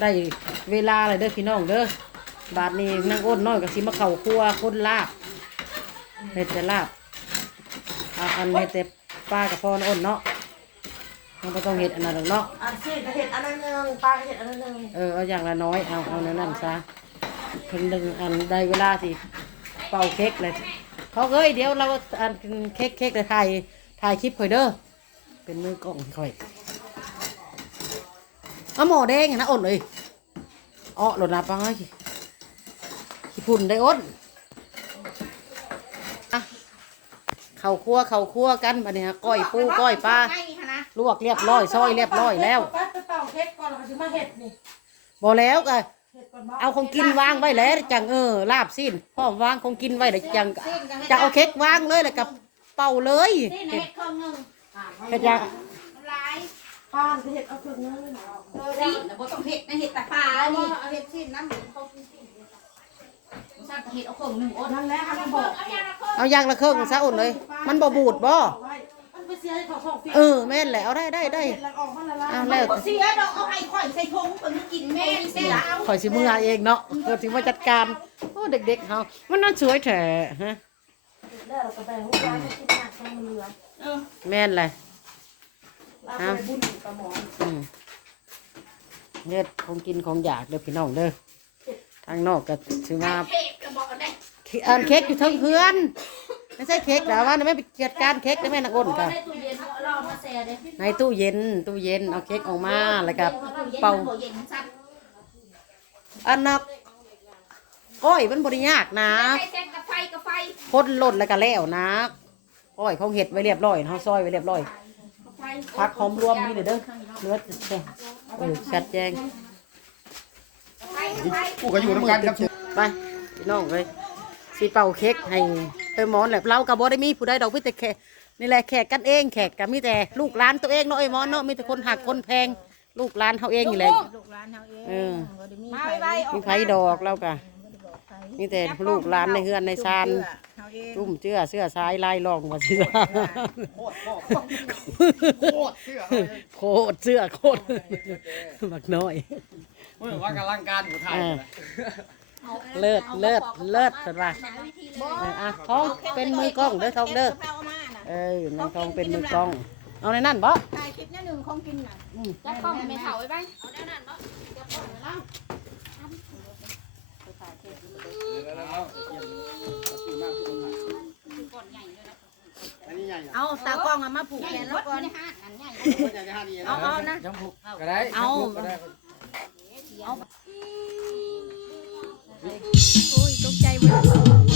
ได้เวลาเลยเด้อพี่น้องเด้อบาดนี้นางอ้นน้อยก็สิมาเข้าครัวคนลาบเฮ็ดแต่ลาบเอาอันเฮ็ดแต่ปลากับพ่อนอ้นเนาะมันก็ต้องเฮ็ดอันนั้นหรอกเนาะอันซีก็เห็ดอันนั้นหนึงปลาก็เห็ดอันนั้นหนึงเออเอาอย่างละน้อยเอาเอานั่นนั่นซะเพิ่นดึงอันได้เวลาสิเป่าเค้กเลยเขาเอ้ยเดี๋ยวเราอันเค้กเค้กเลยถ่ายถ่ายคลิปค่อยเด้อเป็นมือกล้องค่อย เอาหมอแดงนะอ้นเอ้ยอ้อหล่นน้ำปังไอ้ขี้พุ่นได้อ้นเข่าคั่วเข่าคั่วกันบัดนี้ฮะก้อยปูก้อยปลาลวกเรียบร้อยซอยเรียบร้อยแล้วไปไปเป่าเค้กก่อนแล้วก็สิมาเห็ดนี่บ่แล้วก็เอเอาของกินวางไว้แล้วจังเออลาบสิ้นพ่อวางของกินไว้แล้วจังจะเอาเค้กวางเลยแล้วกับเป่าเลยเห็ดดเครื่องหนึงเฮ็ดยังลายป้านเห็ดเอาครื่งนึง นี่มาเอาเห็ดซีนน้ำเขากินซีนซาก็เห็ดเอาเครื่องหนึงโอ้นั่นแหละอันนั้นบอกเอายางละเครื่องซะอุ่นเลย มันบ่บูดบ่เอาไว้มันไปเสียให้เขาสองปีเออแม่นแหละเอาได้ได้ได้เห็ดแล้วออกมาละลายเอาแล้วบ่เสียดอกเอาให้ข่อยใส่ถุงเพิ่นกินแม่นี่เสียเอาข่อยสิมือเองเนาะเพิ่นสิมาจัดการโอ้เด็กๆเฮามันน่าสวยแท้ฮะแล้วเราก็แบ่งลูกค้าให้กินหนักทั้ง เรือเออแม่นแหละลาไปบุญกับหมออืมเฮ็ดของกินของอยากเด้อพี่น้องเด้อทางนอกก็สิมาเค้กก็บอกได้อันเค้กอยู่เทั้งเพื่อน ไม่ใช่เค้กแต่ว่าไม่ไปจัดการเค้กได้ไหมนักอ้นค่ะในตู้เย็นเราเอามาแช่เด้ในตู้เย็นตู้เย็นเอาเค้กออกมาแล้วก็เป่าบ่เย็นซัดอันนักก้อยมันบริยากนะไฟแซ่กับไฟกับไฟพ่นหล่นแล้วก็แล้วนะก้อยเขาเห็ดไว้เรียบร้อยเขาซอยไว้เรียบร้อยกับไฟพักหอมรวมนี่เด้อเด้อเนื้อ แจ้งเออชัดแจ้งกับไฟกับไฟกูก็อยู่น้ำกันครับไปพี่น้องเลยสีเป่าเค้กให้ไปหมอนแหละเรากับบ่ได้มีผู้ใดดอกมีแต่แขกนี่แหละแขกกันเองแขกกับมีแต่ลูกหลานตัวเองเนาะไอ้หมอนเนาะมีแต่คนหักคนแพง ลูกหลานเขาเองนี่แหละลูกหลานเฮาเองเออมาไว้ออมีกไผดอกแล้วกะมีแต่ลูกหลานในเฮือนในซาน เฮาเองรุ่มเชื่อเสื้อซ้ายลายรองว่าสิโคตรโคตรโคตรเสื้อโคตรเสื้อโคตรบักน้อย เมื่อว่ากำลังการอยู่ไทยอ่าเลิศเลิศเลิศสุดว่าเอออะท้องเป็นมือกล้องเด้อท้องเด้อเอามาน่ะเอ้ยนางทองเป็นมือกล้อง เอาในนั่นบ่ถ่ายคลิปแน่หนึ่งของกินน่ะจัดกล้องไม่เฒ่าไว้บ้างอันนี้ ใหญ่เอาตากล้องเอามาผูกแขนแล้วก่อนในห้างอันใหญ่เอาเอานะ ยังผูกก็ได้เอาก็ได้โอ้ยตกใจเบ่โ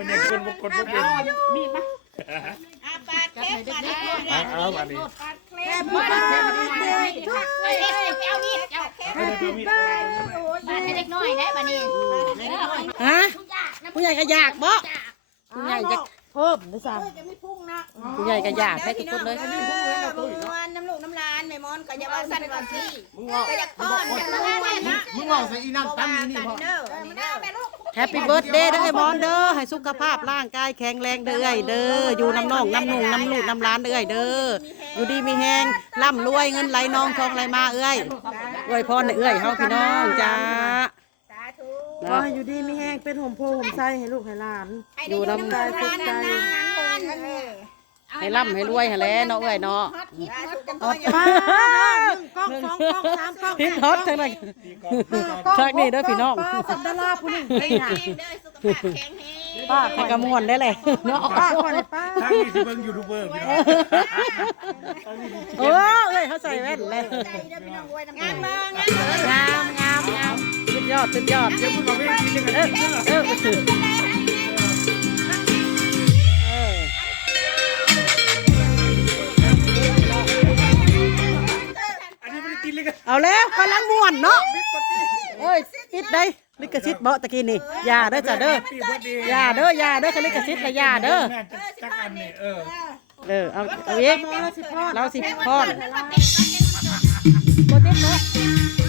เป็นอย่างคนบุคคลบุคคลมีดมาอาปาดแคบปาดแคบเอาอันนี้แคบปาดแคบเอ้ยเอ้ยไปเอามีดเอาแคบให้ได้มีปาดให้เด็กน้อยได้บัดนี้ฮะผู้ใหญ่ก็อยากบ่ผู้ใหญ่จะเพิ่มด้วยซ้จะมีพุ่งนะำผู้ใหญ่ก็อยากให้ทุกคนเลยมวนน้ำลูกน้ำลานแม่มอนก็อย่าว่าสั่นว่าซี่มึงว่าก็อยากพอนอยากมาแม่นะมึงว่าใส่อีนั่นตั้มนี่กันพ่อเด้อนี่เด้อ แม่ลูกแฮปปี้เบิร์ดเดย์เด้อไอ้บอลเด้อให้สุขภาพร่างกายแข็งแรงเด้อเอ้ยเด้ออยู่น้ำน่องน้ำนุ่งน้ำลูกน้ำร้านเด้อเอ้ยเด้ออยู่ดีมีแหงร่ำรวยเงินไหลนองทองไหลมาเอ้ยอวยพรให้เอ้ยเฮาพี่น้องจ้าสาธุก็ให้อยู่ดีมีแห้งเป็นห่มโพห่มไส้ให้ลูกให้หลาน ให้ได้อยู่น้ำลานนานๆเออ ให้ร่ำให้รวยให้แหล้วเนาะเอ้ยเนาะสาธุกันต่ออย่าป้าเด้อหนึ่งกล้องสองกล้องสามกล้องพิมพ์ทอดจังเลย ชักนี่เด้อพี่น้องป้าสันดาราผู้หนึ่งแข็งแรงเด้อสุขภาพแข็งแรงป้าให้กระมวลได้เลยเนาะป้าก่อนเลยป้าทางนี้สิเบิ่งยูทูบเบอร์พี่น้องโอ้เอ้ยเขาใส่แว่นเลยใจเด้อพี่น้องรวยน้ำงานมางานงามงามงามสุดยอดสุดยอดเดี๋ยวมึงเอาไปกินกันเออเออเอ แล้วกำลังม่วนเนาะเอ้ยปิดได้ลิขสิทธิ์บ่ตะกี้นี่อย่าเด้อจ้ะเด้ออย่าเด้ออย่าเด้อคือลิขสิทธิ์ละอย่าเด้อจักอันนี่เออเออเอาเอาอีกเราสิพอดแล้วก็เด็กก็เห็นมันจบบ่เต็มเนาะ